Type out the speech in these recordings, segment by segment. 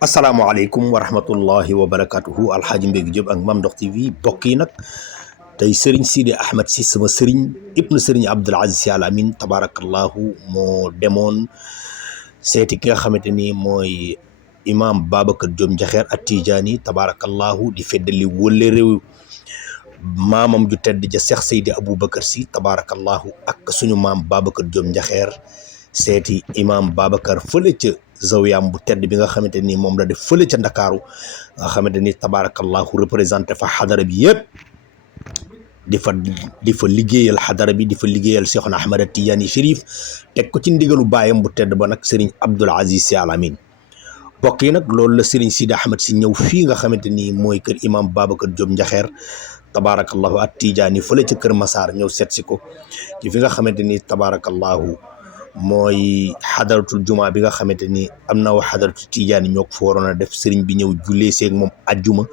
asalaamaaleykum wa rahmatullahi wa barakatuhu alxaaji Mbégi Diop ak Mame Ndokh TV bokk yi nag tey Serigne Sidi Ahmed si sama Serigne ibnu Serigne Abdoul Aziz Sy Al Amine tabarakallahu moo demoon seeti ki nga xamante ni mooy imam Babacar Diop Njaxeer at Tijaani tabarakallahu di feddali wëlle réew maamam ju tedd ja Cheikh Seydi Aboubacar Sy tabarakallahu ak suñu maam Babacar Diop Njaxeer seeti imam Babacar fële ca zawiyam bu tedd bi nga xamante ni moom la def fële ca Ndakaaru nga xamante ni tabarakallahu représenté fa xadara bi yëpp di fa liggéeyal xadara bi di fa liggéeyal Cheikhuna Ahmad Tidiane Chérif teg ko ci ndigalu baayam bu tedd ba nag Serigne Abdoul Aziz Sy Al Amine bokk yi nag loolu la Serigne Sidi Ahmed si ñëw fii nga xamante ni mooy kër imam Babacar Diop Njaxeer tabarakallahu at Tidiane fële ca Kër Massar ñëw seet si ko ci fi nga xamante ni tabarakallahu mooy xadaratul juma bi nga xamante ni am na wa xadaratul tijaani ñoo ko fa waroon a def sëriñ bi ñëw jullee seeg moom ajjuma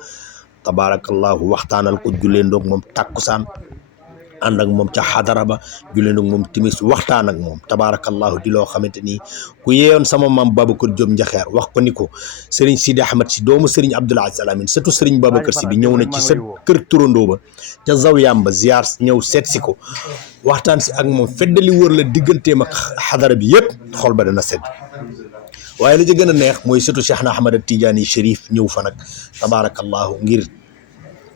tabarakallahu waxtaanal ko jullee ndoog moom takkusaan ànd ak moom ca xadara ba jullee ndoog moom timis waxtaan ak moom tabarakallahu di loo xamante ni ku yeeyoon sama maam Babacar Diop Njaxeer wax ko ni ko sëriñ Sidi Ahmed si doomu sëriñ Abdoul Aziz Al Amine surtout sëriñ Babacar si bi ñëw na ci sa kër turandoo ba ca zawiyam ba ziar ñëw seet si ko waxtaan si ak moom feddali wër la digganteem ak xadara bi yëpp xol ba dana sedd waaye la ci gën a neex mooy surtout Cheikhna Ahmad Tidiane Chérif ñëw fa nag tabarakallahu ngir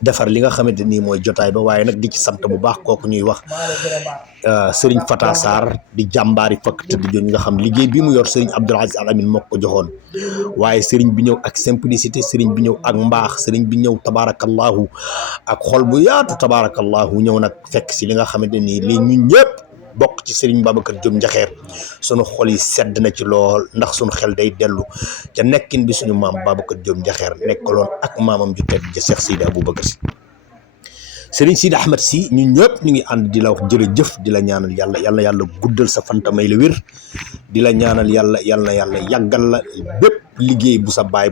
defar li nga xamante ni mooy jotaay ba waaye nag di ci sant bu baax kooku ñuy wax Serigne Fata Sarr di jàmbaari fakk tëdd jooju nga xam liggéey bi mu yor Serigne Abdoul Aziz Al Amine moo ko joxoon waaye Serigne bi ñëw ak simplicité Serigne bi ñëw ak mbaax Serigne bi ñëw tabarakallahu ak xol bu yaatu tabarakallahu ñëw nag fekk si li nga xamante ni lii ñun ñëpp bokk ci Serigne Babacar Diop Njaxeer sunu xol yi sedd na ci lool ndax sunu xel day dellu ca nekkin bi suñu maam Babacar Diop Njaxeer nekkaloon ak maamam ju tedd ja Cheikh Seydi Aboubacar Sy Serigne Sidi Ahmed si ñun ñëpp ñu ngi ànd di la wax jërëjëf di la ñaanal yàlla yàlla guddal sa fanta may la wér di la ñaanal yàlla yàggal la bépp liggéey bu sa baay